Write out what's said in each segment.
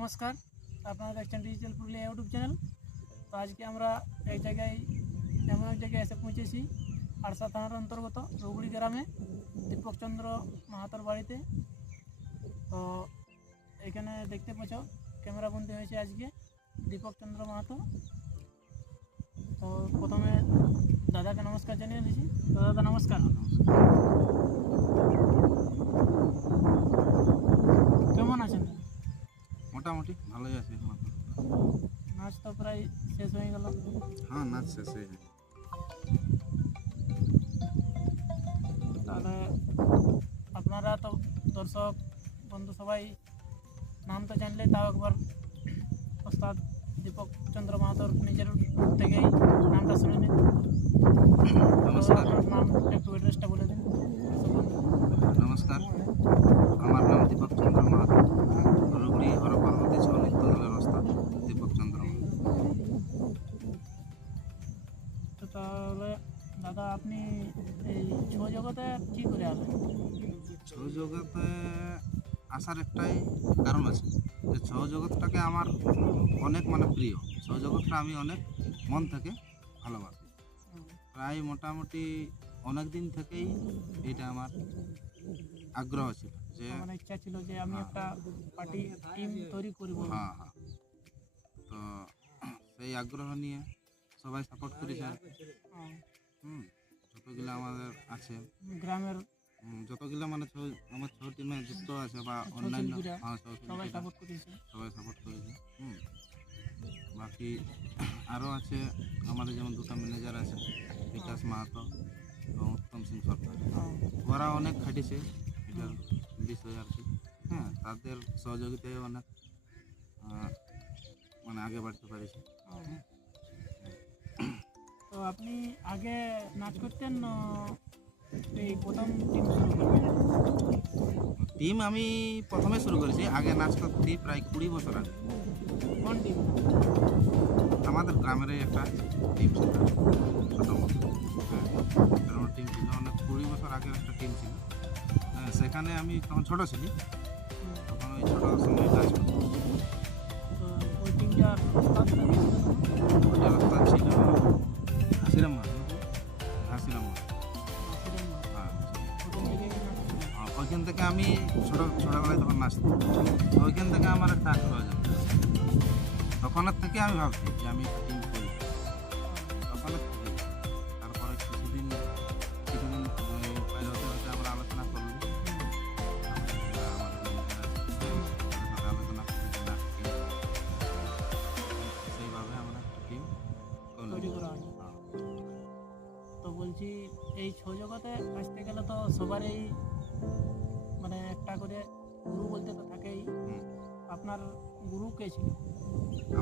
নমস্কার, আপনারা দেখছেন ডিজিটাল পুরুলিয়া ইউটিউব চ্যানেল। তো আজকে আমরা এক জায়গায় এমন এক জায়গায় এসে পৌঁছেছি, আরসা থানার অন্তর্গত রুগুড়ি গ্রামে দীপকচন্দ্র মাহাতোর বাড়িতে। তো এখানে দেখতে পাচ্ছ ক্যামেরাবন্দি হয়েছে আজকে দীপকচন্দ্র মাহাতো। তো প্রথমে দাদাকে নমস্কার জানিয়ে দিচ্ছি। তো দাদা নমস্কার, কেমন আছেন? মোটামুটি ভালোই আছে। নাচ তো প্রায় শেষ হয়ে গেল। হ্যাঁ, নাচ শেষ হয়ে যায়। তাহলে আপনারা তো দর্শক বন্ধু সবাই নাম তো জানলে, তাও একবার ওস্তাদ দীপকচন্দ্র মাহাতোর নিজের মুখ থেকেই নামটা শুনে নিন। নমস্কার। আপনার নাম একটু অ্যাড্রেসটা বলে দিন। নমস্কার, আমার নাম দীপকচন্দ্র মাহাতো, রুগড়ি হরপার্বতী ছৌ নৃত্য দলের ওস্তাদ দীপকচন্দ্র মাহাতো। তো তাহলে দাদা আপনি এই ছৌ জগতে কী করে আসেন? ছৌ জগতে আসার একটাই কারণ আছে, যে ছৌ জগৎটাকে আমার অনেক প্রিয়। ছৌ জগৎটা আমি অনেক মন থেকে ভালোবাসি। প্রায় মোটামুটি অনেক দিন থেকেই এটা আমার আগ্রহ ছিল, যে মানে ইচ্ছা ছিল যে আমি একটা পার্টি টিম তৈরি করব। হ্যাঁ, তো সেই আগ্রহ নিয়ে সবাই সাপোর্ট করেছে আর কি। যতগুলো আমাদের আছে গ্রামের যতগুলো আমার ছৌ টিমে যুক্ত আছে বা অন্যান্য সবাই সাপোর্ট করেছে। সবাই সাপোর্ট করেছে। বাকি আরও আছে আমাদের, যেমন দুটো ম্যানেজার আছে, বিকাশ মাহাতো এবং উত্তম সিং সরকার। ওরা অনেক খাটিছে এটার বিষয় আর কি। তাদের সহযোগিতায় অনেক আগে বাড়তে পারেছে। তো আপনি আগে নাচ করতেন, এই প্রথম টিম শুরু করতেন? টিম আমি প্রথমে শুরু করেছি, আগে নাচ করতে প্রায় 20 বছর আগে। কোন টিম? আমাদের গ্রামেরই একটা টিম ছিল, ছোটো মতো। টিম ছিল অনেক 20 বছর আগের একটা টিম ছিল। সেখানে আমি তখন ছোটো ছিলি, তখন ওই ছোটো সময় কাজ করতাম। তো ওই টিমটার ওটার ওস্তাদ ছিল হাসিরাম মাহাতো। ওইখান থেকে আমি ছোটোবেলায় তখন নাচতাম, ওইখান থেকে আমার একটা আগ্রহ জন্ম। তখনের থেকে আমি ভাবছি যে আমি একটা টিম করি। তখনের থেকে তারপরে কিছুদিন বাইরে হতে আমরা আলোচনা করলাম। আলোচনা করে সেইভাবে আমরা একটা টিম তৈরি করা হয়। তো বলছি, এই ছৌ জগতে আসতে গেলে তো সবারই মানে একটা করে গুরু বলতে তো থাকেই। আপনার গুরু কে ছিল?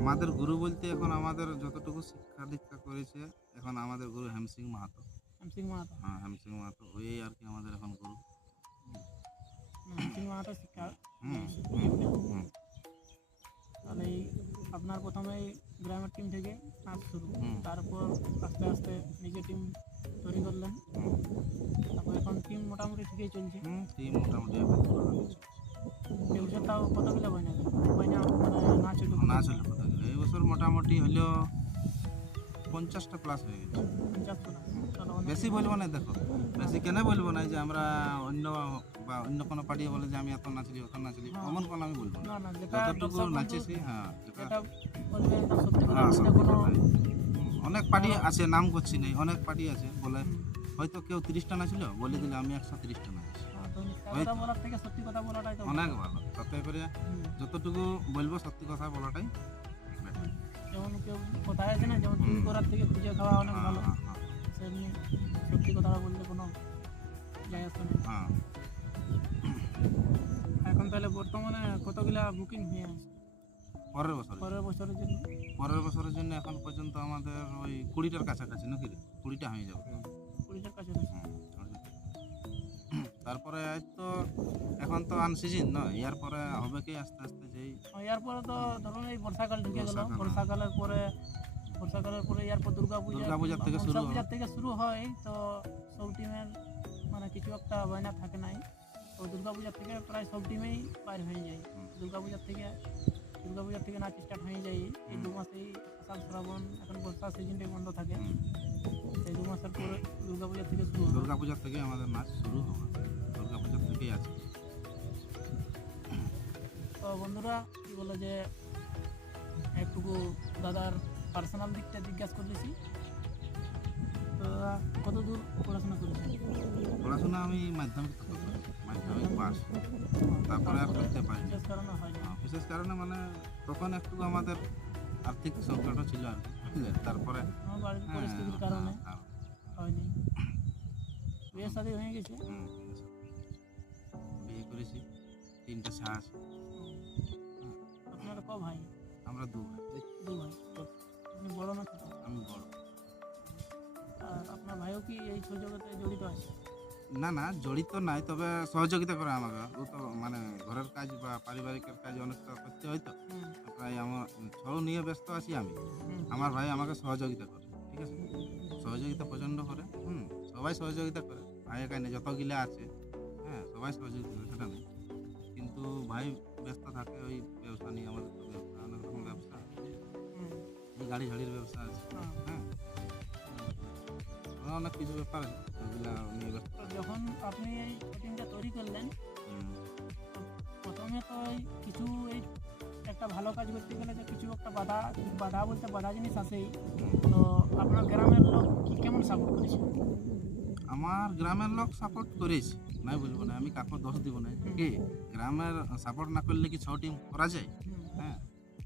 আমাদের গুরু বলতে এখন আমাদের যতটুকু শিক্ষা দীক্ষা করেছে, এখন আমাদের গুরু হেমসিং মাহাতো। হেমসিং মাহাতো। হ্যাঁ, হেমসিং মাহাতো ওই আর কি আমাদের এখন গুরু। হেমসিং মাহাতো শিক্ষা। তাহলে আপনার প্রথমেই গ্রামের টিম থেকে নাচ শুরু, তারপর আস্তে আস্তে নিজের টিম তৈরি করলেন। তারপর এখন টিম মোটামুটি ঠিকই চলছে। টিম মোটামুটি এখন এই বছর তাও কতগুলো বইনা নাচ হইল? নাচ হলো কত গেলে এই বছর মোটামুটি হলো 50টা প্লাস হয়ে গেছে। 50 তো না, তাহলে অনেক। বেশি বলবো না, দেখো বেশি কেন বলবো না, যে আমরা অন্য কোনো পার্টি বলে যে আমি এত নাচলি অত নাচলি, এমন কোনো আমি বলবো না। না, যেটা যতটুকু নাচেছি, যেটা বলবেন তা সত্যি কথা, সত্যি কোনো কথাই। অনেক পার্টি আছে, নাম করছি নেই, অনেক পার্টি আছে বলে হয়তো কেউ 30টা নাচলো, বলে দিলে আমি 130টা নাচছি। কথা বলার থেকে সত্যি কথা বলাটাই তো অনেক ভালো। তাতে করে যতটুকু বলবো সত্যি কথা বলাটাই better। যেমন কেউ কোথায় আছে না, যেমন চুরি করার থেকে খুঁজে খাওয়া অনেক ভালো, সেমনি সত্যি কথা বললে কোনো যায় আসে না। এখন তাহলে বর্তমানে কতগুলা বুকিং হয়ে আছে পরের বছরের জন্য? এখন পর্যন্ত আমাদের ওই 20টার কাছাকাছি, নাকি রে? 20টা হয়ে যাবে। 20টার কাছে। তারপরে তো এখন তো আনসিজন নয়, এর পরে হবে কি আস্তে আস্তে যেই এর পরে তো ধরুন এই বর্ষাকাল ঢুকে গেল, বর্ষাকালের পরে এরপর দুর্গাপূজার থেকে শুরু হয়। তো সব টিমের মানে কিছু একটা বায়না থাকে নাই, তো দুর্গাপূজার থেকে প্রায় সব টিমেই বাইর হয়ে যায়। দুর্গাপূজার থেকে দুর্গাপূজার থেকে নাচ স্টার্ট হয়ে যায়। এই 2 মাসেই আষাঢ় শ্রাবণ, এখন বর্ষা সিজনটাই বন্ধ থাকে। এই 2 মাসের পরে দুর্গাপূজা থেকে শুরু হবে। দুর্গাপূজার থেকে আমাদের নাচ শুরু হবে, দুর্গাপূজার থেকেই আছে। তো বন্ধুরা কি বলে যে একটুকু দাদার পার্সোনাল দিকটা জিজ্ঞাসা করতেছি। তো দাদা কত দূর পড়াশোনা করেছেন? পড়াশোনা আমি মাধ্যমিক পাস, তারপরে আর করতে পারি বিশেষ কারণে হয়নি। বিশেষ কারণে মানে তখন একটু আমাদের আর্থিক সংকটও ছিল আর কি, বুঝলে? তারপরে আমার বাড়ির হ্যাঁ, পরিস্থিতির কারণে হ্যাঁ, হয়নি। বিয়ের শাদী হয়ে গেছে? হুম, বিয়ে করেছি, 3টে ছেলে আছে। আপনারা ক ভাই? আমরা 2 ভাই। 2 ভাই। আপনি বড় না ছোট? আমি বড়। আর আপনার ভাইও কি এই ছৌ জগতে জড়িত আছে? না না, জড়িত নাই, তবে সহযোগিতা করে আমাকে। ও তো মানে ঘরের কাজ বা পারিবারিক কাজ অনেকটা করতে হয়, তো হুম, প্রায় আমার ছৌ নিয়ে ব্যস্ত আছি আমি। হুম, আমার ভাই আমাকে সহযোগিতা করে, ঠিক আছে? সহযোগিতা প্রচণ্ড করে, সবাই সহযোগিতা করে। ভাই এখানে যতগুলো আছে, হ্যাঁ, সবাই সহযোগিতা করে, সেটা নেই। কিন্তু ভাই ব্যস্ত থাকে ওই ব্যবসা নিয়ে। আমাদের তো ব্যবসা, অনেক রকম ব্যবসা, হুম, এই গাড়ি ঝাড়ির ব্যবসা আছে, হ্যাঁ। হ্যাঁ, অনেক কিছু ব্যাপার আছে, ওইগুলো নিয়ে ব্যস্ত। তো যখন আপনি এই টিমটা তৈরি করলেন, হুম, তো প্রথমে তো এই কিছু এই একটা ভালো কাজ করতে গেলে যে কিছু একটা বাধা বলতে বাধা জিনিস আসেই। তো আপনার গ্রামের লোক কি কেমন সাপোর্ট করেছে? আমার গ্রামের লোক সাপোর্ট করেছে, নাই বলবো না, আমি কাকু দোষ দিব না। কি গ্রামের সাপোর্ট না করলে কি 6 টিম করা যায়? হ্যাঁ,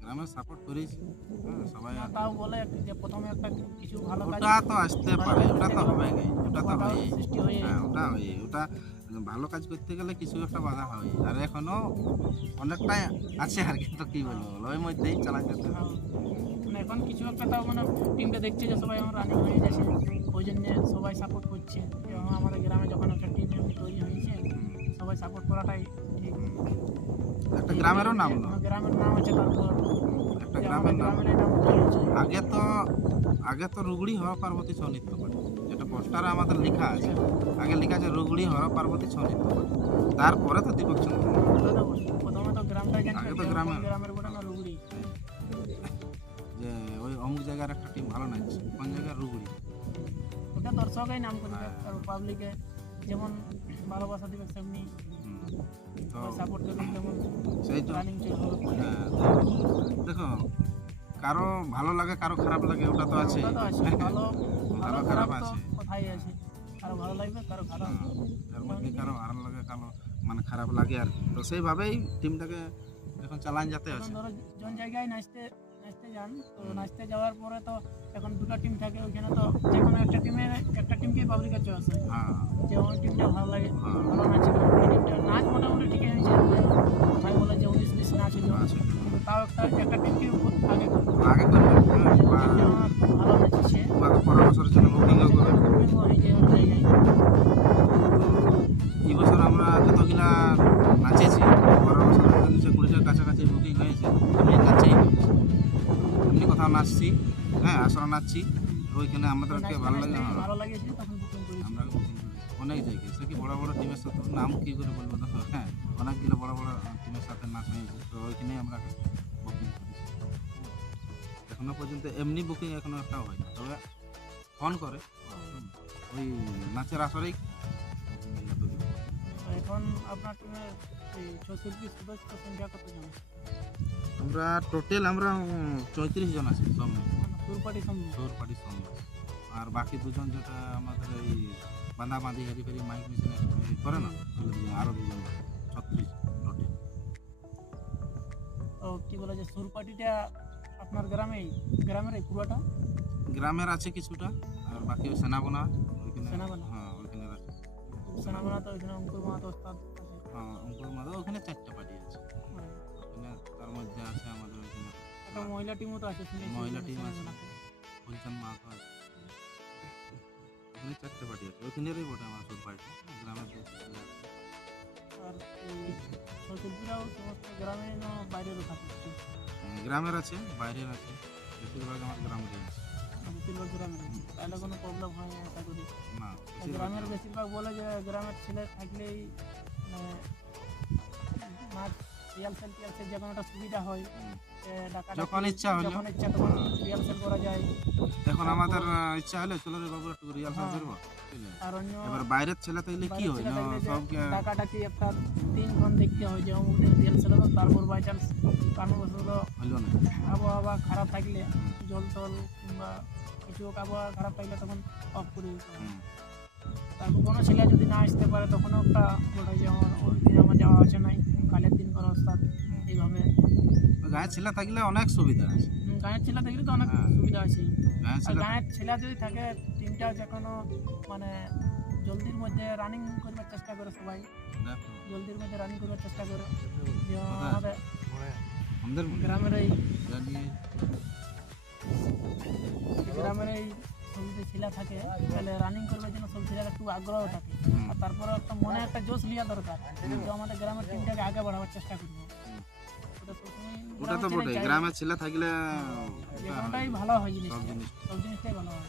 গ্রামের সাপোর্ট করেছে, হ্যাঁ, সবাই। না, তাও বলে যে প্রথমে একটা কিছু ভালো কাজ ওটা তো আসতে পারে, ওটা তো হবে, ওটা তো বাধা হয়, সৃষ্টি হয়ে হ্যাঁ, ওটা হয়। ওটা ভালো কাজ করতে গেলে কিছু একটা বাধা হয়, আর এখনো অনেকটাই আছে আর কি। তো কি বলবো, ওই মধ্যেই চালা যেতে হবে। মানে এখন কিছু একটা তাও মানে টিমটা দেখছে যে সবাই আমার রানিং হয়ে যাচ্ছে, ওই জন্য সবাই সাপোর্ট করছে। এবং আমাদের গ্রামে যখন একটা টিম তৈরি হয়েছে, সবাই সাপোর্ট করাটাই ঠিক। একটা গ্রামেরও নাম না, গ্রামের নাম আছে, তারপর একটা যে গ্রামের আমাদের নাম। গ্রামের নাম হচ্ছে। আগে তো রুগড়ি হর পার্বতী ছৌ নৃত্য পাঠি, যেটা পোস্টারে আমাদের লেখা আছে। আগে লেখা আছে রুগড়ি হর পার্বতী ছৌ নৃত্য পাঠি, তারপরে তো দীপক চন্দ্র। প্রথমে তো গ্রামটা আগে তো জানছে গ্রামের। গ্রামের বলে না রুগড়ি। যে ওই অমুক জায়গার একটা টিম ভালো নাচছে, কোন জায়গার রুগড়ি। ওটা দর্শকই নাম করে দেয়, আর পাবলিকে যেমন ভালোবাসা দিবে তেমনি তো সাপোর্ট করবে, যেমন সেই তো, রানিং চলবে। হ্যাঁ, দেখো, কারো ভালো লাগে কারো খারাপ লাগে, ওটা তো আছে। ওটা তো আছে, ভালো ভালো খারাপ খারাপ তো আছে, কোথায় আছে, কারো ভালো লাগবে কারো খারাপ। এর মধ্যে কারো ভালো লাগে কারো মানে খারাপ লাগে আর কি। তো সেইভাবেই টিমটাকে এখন চালান যেতে এখন আছে। ধরো জন জায়গায় নাচতে নাচতে যান, তো নাচতে যাওয়ার পরে তো এখন 2টা টিম থাকে, ওইখানে তো যে কোনো একটা টিমকে পাবলিকের চয়েস হয়, হ্যাঁ, যে ওই টিমটা ভালো লাগে, হ্যাঁ, ভালো নাচে। ওই টিমটা নাচ মোটামুটি ঠিকই হয়েছে, ভাই বলে যে 19-20 নাচ হলো, আছে। কিন্তু তাও একটা টিমকে আগে করবে, আগে করবে, হ্যাঁ, যে বা ওই টিমটা আমার খুব ভালো নাচছে, তোমাকে পরের বছরের জন্য বুকিংও করবে। হয়ে যায় ওই জায়গায়। এই বছর আমরা যতগুলা নাচেছি, পরের বছর নিচে 20টার কাছাকাছি বুকিং হয়েছে। এমনি নাচেই হয়েছে, এমনি কোথাও নাচছি, হ্যাঁ, আসরে নাচছি, ওইখানে আমাদেরকে ভালো লাগে, হ্যাঁ, ভালো লাগেছে তখন বুকিং করেছি। আমরা বুকিং করেছি অনেক জায়গায়। সে কি বড় বড় টিমের সাথে, নাম কী করে বলবো দেখো, হ্যাঁ, অনেকগুলো বড় বড় টিমের সাথে নাচ হয়েছে, তো ওইখানেই আমরা বুকিং করেছি। এখনো পর্যন্ত এমনি বুকিং এখনো একটাও হয়নি, তবে ফোন করে ওই নাচের আসরেই। তো এখন আপনার টিমের এই 64 সদস্য সংখ্যা কত জন? আমরা টোটাল আমরা 34 জন আছি, সব মিলে। মানে সুর পার্টি সম্ভব। সৌর পার্টির সঙ্গে, আর বাকি 2 জন যেটা আমাদের এই বাঁধাবাঁধি হেরি ফেরি মাইক মেশিনে করে না, আরও 2 জন, 36 টোটাল। তো কি বলে যে সুর পার্টিটা আপনার গ্রামের এই পুরোটা? গ্রামের আছে কিছুটা, আর বাকি ওই সেনাবোনা ওইখানে, সেনাবোনা? হ্যাঁ, ওইখানে আছে। সেনাবানা তো ওইখানে অঙ্কুর মাহাতো ওস্তাদ আছে। হ্যাঁ, অঙ্কুর মাধব ওখানে 4টা পার্টি আছে, মানে ওখানে তার মধ্যে আছে আমাদের ওইখানে একটা মহিলা টিমও তো আছে শুনেছি। মহিলা ওইখানে টিম আছে, সেনাবানাতে। ফুলচাঁদ মাহাতো আছে, ওখানে 4টা পার্টি আছে। ওইখানেরই বটে আমার সব পার্টি, গ্রামের যে ছেলে আছে। আর এই ছশিল্পীরাও সমস্ত গ্রামে না বাইরেরও থাকে? গ্রামের আছে, বাইরের আছে, বেশিরভাগ আমার গ্রামেরই আছে। বেশিরভাগ গ্রামের, তাহলে কোনো প্রবলেম হয় না আশা করি। না, গ্রামের বেশিরভাগ বলে যে গ্রামের ছেলে থাকলেই মানে নাচ রিহার্সাল যে কোনো একটা সুবিধা হয় ডাকাডাকি যখন ইচ্ছা হলো। যখন ইচ্ছা তখন রিহার্সাল করা যায়। এখন আমাদের ইচ্ছা হলে চলো রে বাবু একটু রিহার্সাল হ্যাঁ। করবো বুঝলে? আর অন্য এবার বাইরের ছেলে থাকলে কি বাইরের হয় ছেলে না থাকলে যে সবকে ডাকাডাকি একটা দিনক্ষণ দেখতে হয় যে অমুক দিন রিহার্সাল হলো, তারপর বাই চান্স কারণবশত হইলো না। আবহাওয়া খারাপ থাকলে জল টল কিংবা কিছু হোক আবহাওয়া খারাপ থাকলে তখন অফ করে দিতে হয়। হুম। তারপর কোনো ছেলে যদি না আসতে পারে তখনও একটা বলে যে আমার ওই দিন আমার যাওয়া আছে নাই, কালের দিন করা ওস্তাদ এইভাবে। গায়ের ছেলে থাকলে অনেক সুবিধা আছে। গাঁয়ের ছেলে থাকলে তো অনেক হ্যাঁ। সুবিধা আছে। গায়ের আর ছেলে গাঁয়ের ছেলে যদি থাকে টিমটা যে কোনো মানে জলদির মধ্যে রানিং করবার চেষ্টা করে, সবাই দেখো, জলদির মধ্যে রানিং করবার চেষ্টা করে। যে কোথায়? আমাদের আমাদের গ্রামের এই জানিয়ে সব যদি ছেলে থাকে তাহলে রানিং করবার জন্য সব ছেলের একটু আগ্রহ থাকে। হুম। আর তারপরে একটা মনে একটা জোশ লিয়া দরকার যে আমাদের গ্রামের টিমটাকে আগে বাড়াবার চেষ্টা করবো। ওটা সবসময় ওটা তো গ্রামের বটে, ছেলে চায়। গ্রামের ছেলে থাকলে যে কোনোটাই ভালো হয় জিনিসটা, সব জিনিস সব জিনিসটাই ভালো হয়।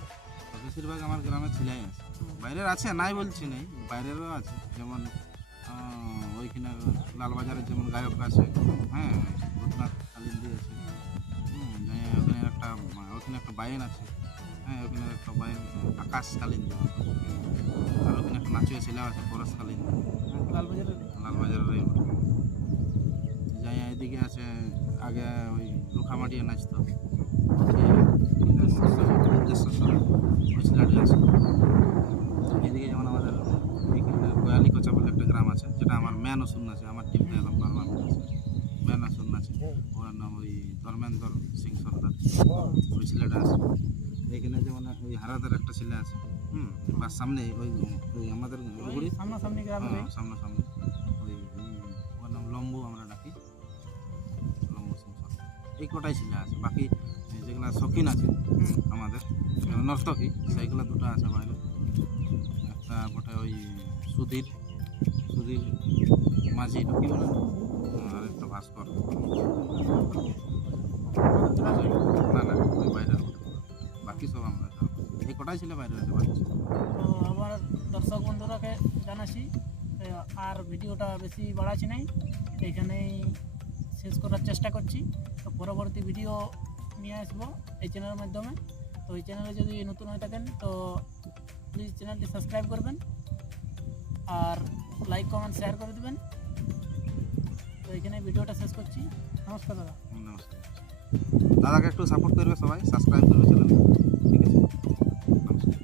বেশিরভাগ আমার গ্রামের ছেলেই আছে। বাইরের আছে নাই বলছি নাই, বাইরেরও আছে। যেমন ওইখানে লালবাজারের যেমন গায়ক আছে, হ্যাঁ, ভূতনাথ কালিন্দি আছে। ওখানে একটা বাইন আছে, হ্যাঁ, ওখানে একটা বাইন আকাশ কালিন্দি। আর ওখানে একটা নাচুয়া ছেলে আছে পরশ কালিন্দি, লালবাজারের লালবাজারের ওই যাই এদিকে আছে আগে ওই রুখামাটিয়া নাচতো ওই ছেলেটি আছে। এদিকে যেমন আমাদের এইখানে গোয়ালি কোচা বলে একটা গ্রাম আছে, যেটা আমার ম্যান ওসুন আছে, আমার টিমটা এখন পারমানেন্ট আছে। ম্যান ওসুন আছে, ওর নাম ওই ধর্মেন্দ্র সিং সর্দার, ওই ছেলেটা আছে। এইখানে যেমন ওই হারাদার একটা ছেলে আছে, বা সামনে ওই ওই আমাদের ওই সামনাসামনি গ্রামের ওই সামনাসামনি ওর নাম লম্বু, আমরা ডাকি লম্বু সিং সর্দার। এই কটাই ছেলে আছে। বাকি যেগুলো শৌখিন আছে আমাদের নর্তকী, সেইগুলো দুটো আছে বাইরে। একটা বটে ওই সুধীর সুধীর মাঝি ঢুকি বলে, আর একটা ভাস্কর, না না ওই বাইরের বটে। বাকি সব আমরা এই কটাই ছেলে বাইরে আছে। বাকি সব তো আমার দর্শক বন্ধুরাকে জানাচ্ছি আর ভিডিওটা বেশি বাড়াচ্ছি নাই, এখানেই শেষ করার চেষ্টা করছি। তো পরবর্তী ভিডিও নিয়ে আসবো এই চ্যানেলের মাধ্যমে। তো এই চ্যানেলে যদি নতুন হয়ে থাকেন তো প্লিজ চ্যানেলটি সাবস্ক্রাইব করবেন আর লাইক কমেন্ট শেয়ার করে দেবেন। তো এখানে ভিডিওটা শেষ করছি। নমস্কার দাদা। নমস্কার। দাদাকে একটু সাপোর্ট করবে সবাই, সাবস্ক্রাইব করবে চ্যানেলটা, ঠিক আছে।